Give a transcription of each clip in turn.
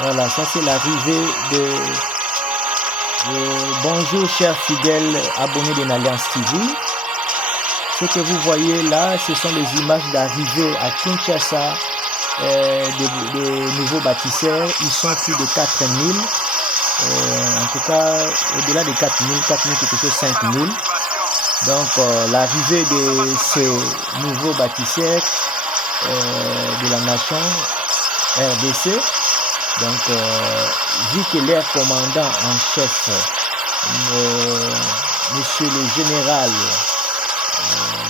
Voilà, ça c'est l'arrivée de... bonjour chers fidèles abonnés de l'Alliance TV. Ce que vous voyez là, ce sont les images d'arrivée à Kinshasa des nouveaux bâtisseurs. Ils sont plus de 4000. En tout cas, au-delà de 4000, quelque chose, 5000. Donc, l'arrivée de ces nouveaux bâtisseurs de la nation RDC. Donc, vu que leur commandant en chef, monsieur le général,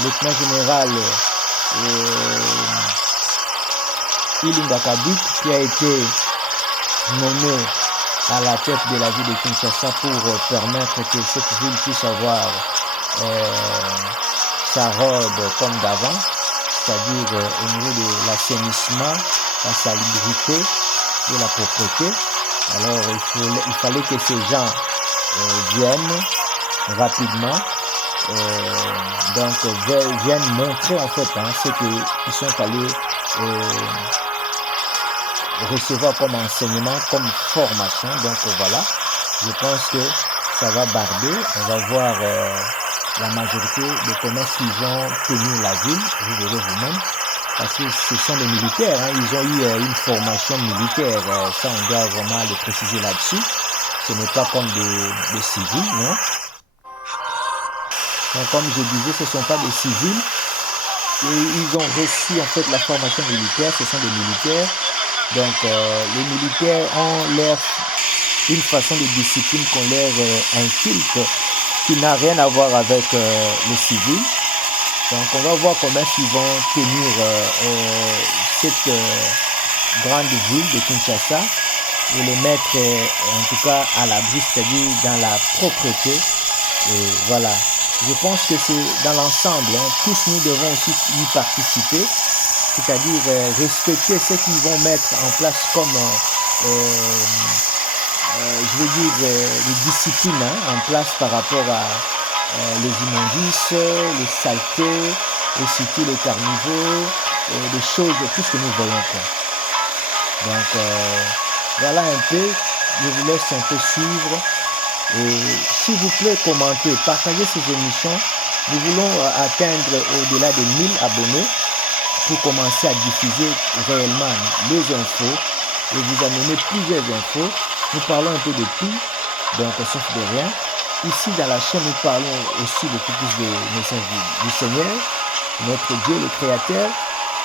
lieutenant général Ilinga Kabik, qui a été nommé à la tête de la ville de Kinshasa pour permettre que cette ville puisse avoir sa robe comme d'avant, c'est-à-dire au niveau de l'assainissement, la salubrité et la propreté. Alors il fallait que ces gens viennent rapidement, donc viennent montrer en fait ce qu'ils sont allés recevoir comme enseignement, comme formation. Donc voilà, je pense que ça va barder. On va voir la majorité des commerces qui vont tenir la ville, vous verrez vous-même, parce que ce sont des militaires, ils ont eu une formation militaire, ça on doit vraiment le préciser là-dessus. Ce n'est pas comme des civils, non. Donc, comme je disais, ce ne sont pas des civils, et ils ont reçu en fait la formation militaire, ce sont des militaires. Donc les militaires ont une façon de discipline qu'on leur inculque qui n'a rien à voir avec les civils. Donc on va voir comment ils vont tenir cette grande ville de Kinshasa et les mettre en tout cas à l'abri, c'est-à-dire dans la propreté. Et voilà, je pense que c'est dans l'ensemble, tous nous devons aussi y participer, c'est-à-dire respecter ce qu'ils vont mettre en place comme, je veux dire, les disciplines en place par rapport à les immondices, les saletés, et surtout les carnivores, les choses, tout ce que nous voyons. Donc, voilà un peu, je vous laisse un peu suivre. Et s'il vous plaît, commentez, partagez ces émissions. Nous voulons atteindre au-delà de 1000 abonnés pour commencer à diffuser réellement les infos et vous amener plusieurs infos. Nous parlons un peu de tout, donc sauf de rien. Ici dans la chaîne, nous parlons aussi beaucoup plus des messages du Seigneur, notre Dieu, le Créateur.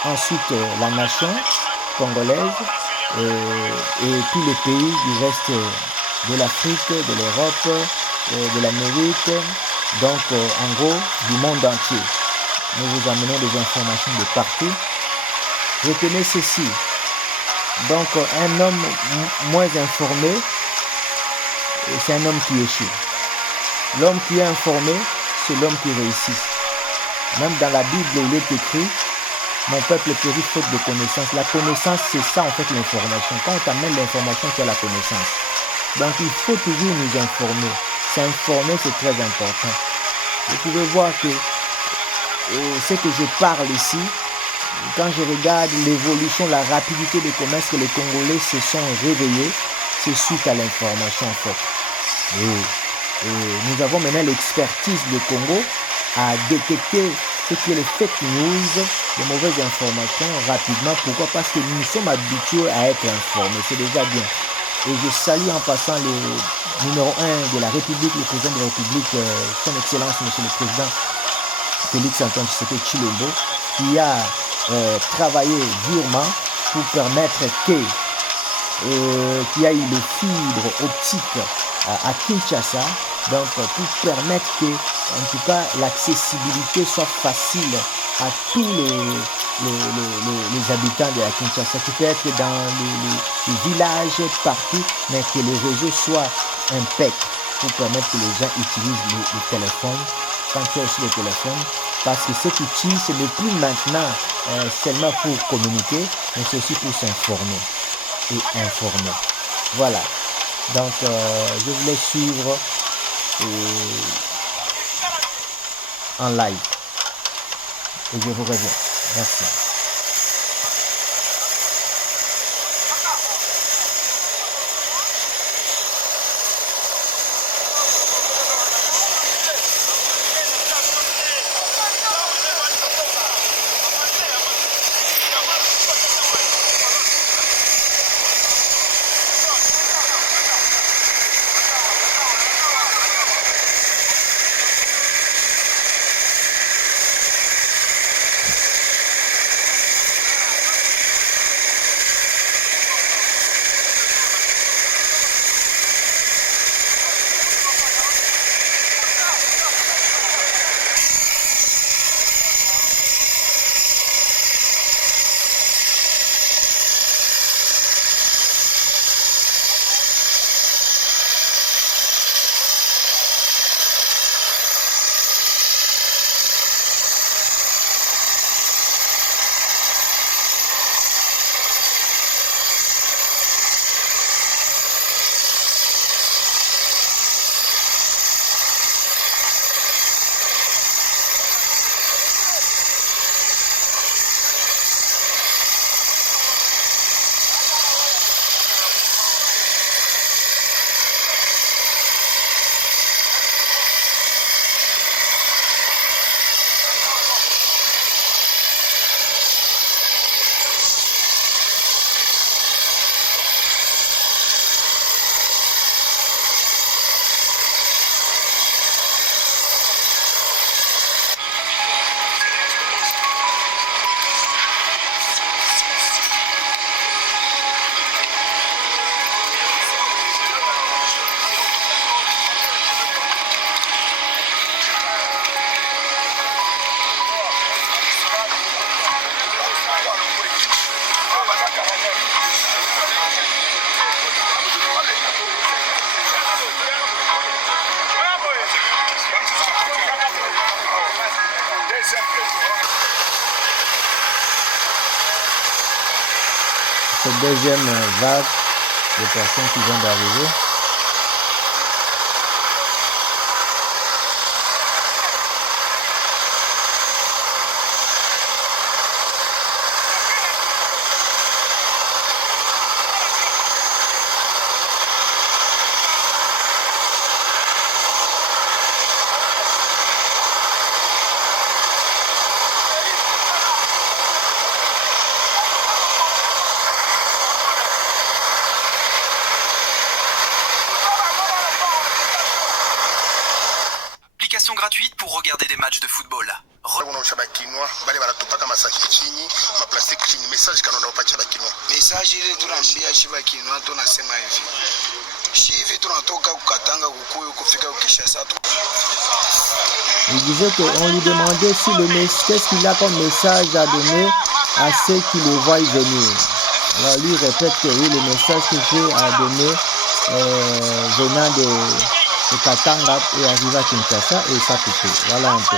Ensuite, la nation congolaise et tous les pays du reste de l'Afrique, de l'Europe, de l'Amérique, donc en gros du monde entier. Nous vous amenons des informations de partout. Retenez ceci. Donc un homme moins informé, c'est un homme qui échoue. L'homme qui est informé, c'est l'homme qui réussit. Même dans la Bible, il est écrit, mon peuple périt faute de connaissance. La connaissance, c'est ça en fait l'information. Quand on t'amène l'information, tu as la connaissance. Donc il faut toujours nous informer. S'informer, c'est très important. Vous pouvez voir que ce que je parle ici, quand je regarde l'évolution, la rapidité des commerces que les Congolais se sont réveillés, c'est suite à l'information en fait. Et nous avons maintenant l'expertise du Congo à détecter ce qui est le fake news, les mauvaises informations rapidement. Pourquoi? Parce que nous sommes habitués à être informés, c'est déjà bien. Et je salue en passant le numéro 1 de la République, le président de la République, son Excellence, Monsieur le Président Félix Antoine Tshisekedi Tshilombo, qui a travaillé durement pour permettre qu'il y ait le fibre optique à Kinshasa, donc pour permettre que, en tout cas, l'accessibilité soit facile à tous les habitants de la Kinshasa, qui peut être dans les villages, partout, mais que le réseau soit impeccable pour permettre que les gens utilisent le téléphone, quand il y a aussi le téléphone, parce que cet outil, ce n'est plus maintenant seulement pour communiquer, mais c'est aussi pour s'informer et informer. Voilà. Donc, je voulais suivre en live. Et je vous reviens. Merci. cette deuxième vague de personnes qui viennent d'arriver. Gratuite pour regarder des matchs de football. Message ile tunaambia Shibakinwa tunasema hivi. Shivi tunatoka kukatanga kukuyu kufika Kinshasa. Il disait qu'on lui demandait si qu'est-ce qu'il a comme message à donner à ceux qui le voient venir. Alors lui répète que oui, le message que j'ai à donner venant de Katanga et arriver à Kinshasa et ça coupé. Voilà un peu.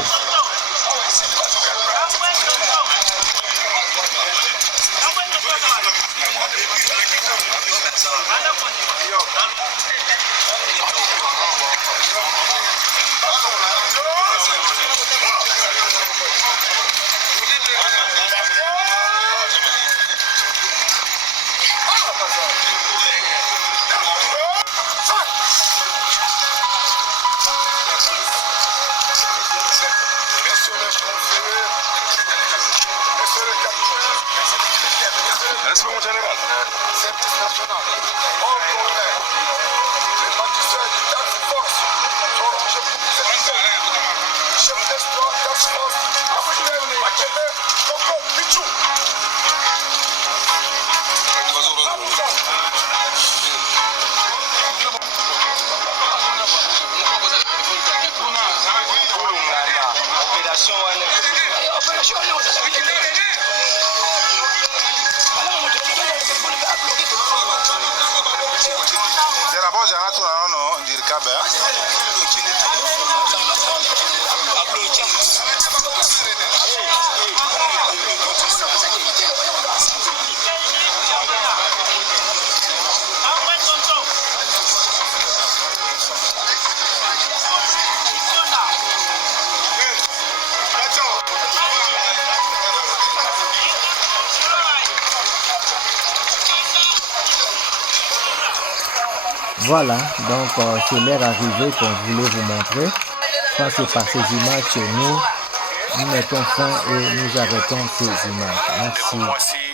Respect mon général. Service national. All colonel. Les bâtisseurs du task force sont rangés pour vous. Chef d'espoir, task force. Abdel Makele, Koko Pichou. Voilà, donc c'est l'heure arrivée qu'on voulait vous montrer. Je pense que par ces images que nous mettons fin et nous arrêtons ces images. Merci.